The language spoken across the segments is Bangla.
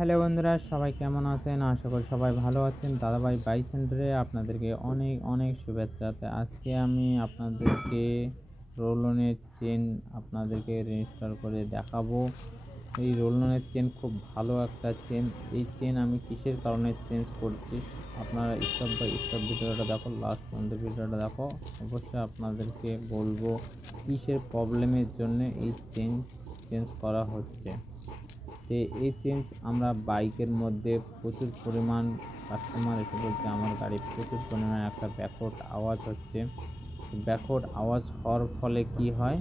হ্যালো বন্ধুরা, সবাই কেমন আছেন? আশা করি সবাই ভালো আছেন। দাদাভাই বাইক সেন্টারে আপনাদেরকে অনেক অনেক শুভেচ্ছা। তো আজকে আমি আপনাদেরকে রোলনের চেন আপনাদেরকে ইনস্টল করে দেখাবো। এই রোলনের চেন খুব ভালো একটা চেন। এই চেন আমি কিসের কারণে চেঞ্জ করছি, আপনারা স্টেপ বাই স্টেপ ভিডিওটা দেখো, লাস্ট পর্যন্ত ভিডিওটা দেখো। অবশ্যই আপনাদেরকে বলবো কিসের প্রবলেমের জন্য এই চেঞ্জ করা হচ্ছে। তো এই চেঞ্জ আমরা বাইকের মধ্যে প্রচুর পরিমাণ কাস্টমার এসে বলছে আমার গাড়ি প্রচুর পরিমাণে একটা ব্যাকওয়ার্ড আওয়াজ হচ্ছে। ব্যাকওয়ার্ড আওয়াজ হওয়ার ফলে কি হয়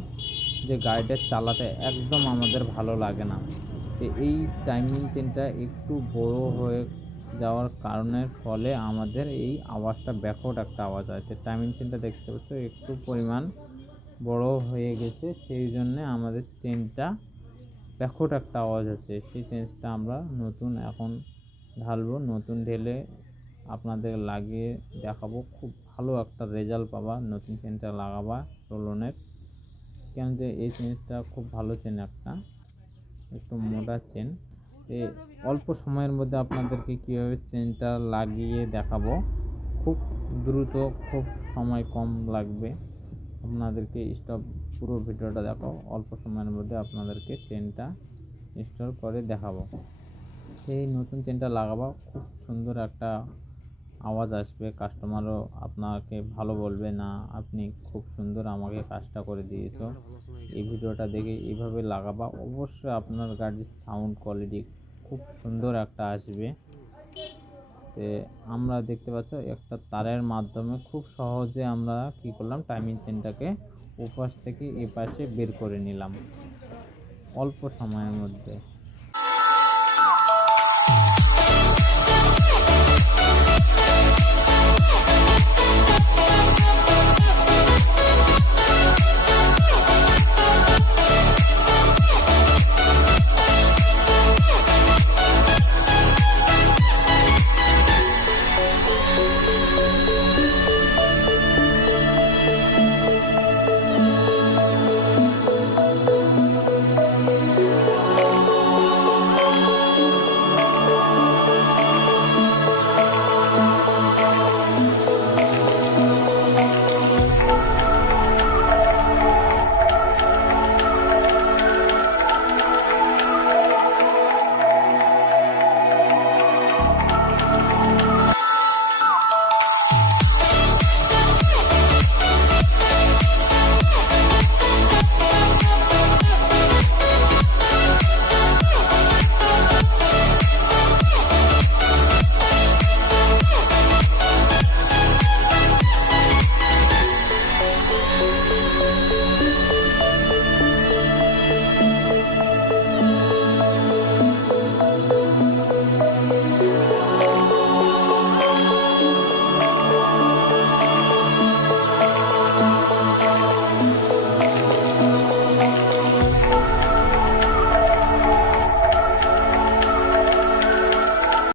যে গাড়িটা চালাতে একদম আমাদের ভালো লাগে না। তো এই টাইমিং চেনটা একটু বড় হয়ে যাওয়ার কারণের ফলে আমাদের এই আওয়াজটা ব্যাকওয়ার্ড একটা আওয়াজ আছে। টাইমিং চেনটা দেখতে পাচ্ছ একটু পরিমাণ বড় হয়ে গেছে, সেই জন্যে আমাদের চেনটা ব্যাকওয়ার্ড একটা আওয়াজ হচ্ছে। সেই চেঞ্জটা আমরা নতুন এখন ঢালবো। নতুন ঢেলে আপনাদের লাগিয়ে দেখাবো, খুব ভালো একটা রেজাল্ট পাবা নতুন চেনটা লাগাবা রোলনের। কেন যে এই চেঞ্জটা খুব ভালো চেন, একটা একটু মোটা চেন। অল্প সময়ের মধ্যে আপনাদেরকে কীভাবে চেনটা লাগিয়ে দেখাবো, খুব দ্রুত, খুব সময় কম লাগবে। আপনাদেরকে পুরো ভিডিওটা দেখো, অল্প সময়ের মধ্যে আপনাদেরকে চেনটা ইনস্টল করে দেখাবো। সেই নতুন চেনটা লাগাবো, খুব সুন্দর একটা আওয়াজ আসবে। কাস্টমারও আপনাকে ভালো বলবে, না আপনি খুব সুন্দর আমাকে কাজটা করে দিয়েছো। এই ভিডিওটা দেখে এইভাবে লাগাবা, অবশ্যই আপনার গাড়ির সাউন্ড কোয়ালিটি খুব সুন্দর একটা আসবে। তো আমরা দেখতে পাচ্ছ একটা তারের মাধ্যমে খুব সহজে আমরা কি করলাম, টাইমিং চেনটাকে ওপাশ থেকে এ পাশে বের করে নিলাম অল্প সময়ের মধ্যে।